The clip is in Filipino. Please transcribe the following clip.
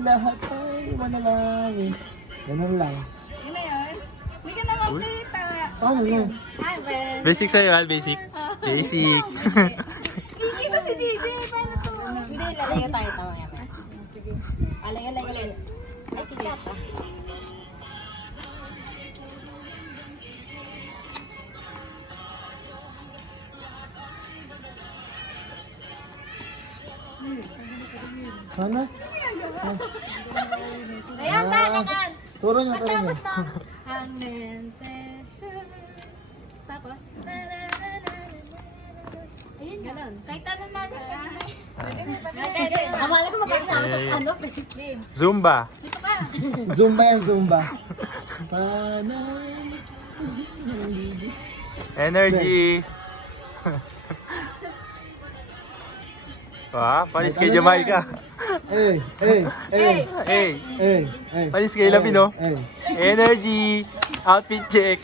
lahat ay manalangin. Ganun lang. Yun na yun. Hindi ka na magpilita. Paano yun? Ay, well. Basic sa'yo, Al. Basic. Basic. Dito si DJ. Paano to? Hindi, lalayo tayo ito mamaya. Sige. Alayo. Ay, kilit pa. Sana? Ayan, kanan. Turo niya, turo niya. Tapos na. Hangmentation. Tapos. Ayun, ganun. Kahit ano namin. Amala ko magkakasama sa ano. Game. Zumba. Zumba yan, Zumba. Panay. Energy. Panis kay Jamaica. Eh. Hey. Eh. Panis kay Lavino. Eh. Energy. Outfit check.